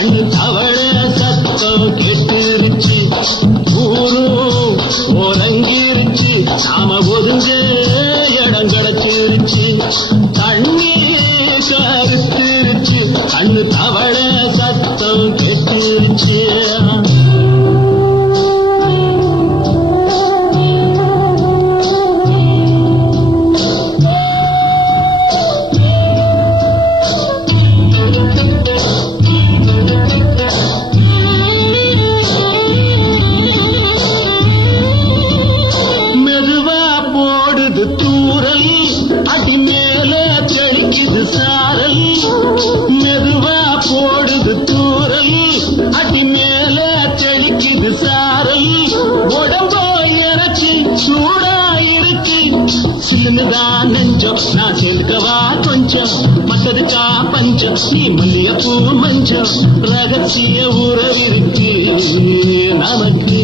கண் அவள சத்தம் கெட்டிருச்சு. ஊரு உறங்கிருச்சு. நாம ஒதுங்க இடம் கிடைச்சிருச்சு. தண்ணி கருத்திருச்சு. கண் அவள சத்தம் கெட்டிருச்சு. சாரல் உடம்போ இறச்சி சூடா இருக்கு சில்லுதான் நெஞ்சம் நான் சேர்க்கவா கொஞ்சம். மற்றதுக்கா பஞ்சம் நீ மல்லிய பூ மஞ்சம். ரகசிய உறவிருக்கு நமக்கு.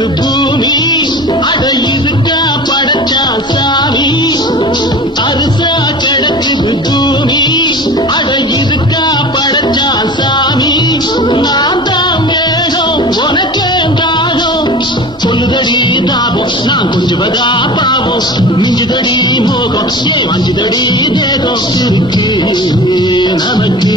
இது பூமி அட இருக்கா படைச்சா சாமி. அரிசா கிடக்குது பூமி அட இருக்கா படைச்சா சாமி. நான் தான் மேகம் உனக்கே தாகம். சொல்லுதடி தாபம் நான் கொஞ்சுவதா பாவம். மிஞ்சுதடி மோகம் ஏ வஞ்சுதடி தேகம்? இருக்கு நமக்கு.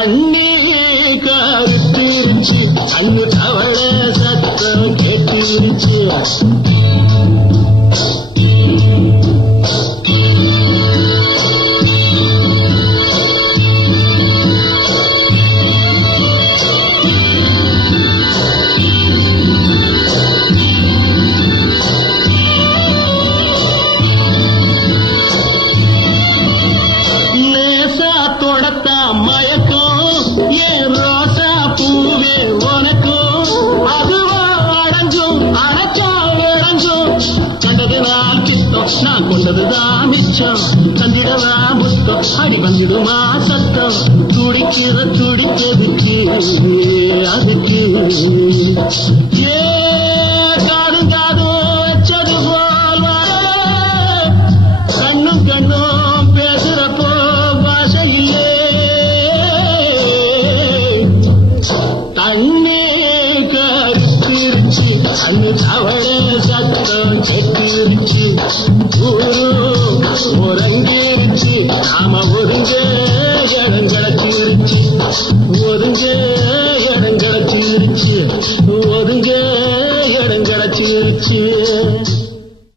தண்ணி கருத்திருச்சு. கண்ணு தவள சத்தம் கேட்டுருச்சு கித்தம் மிச்சம் கண்டிடவா முத்தம் அடி வந்துடுமா சத்தம்? துடிக்கிற துடிக்கிறதுக்கு அதுக்கு.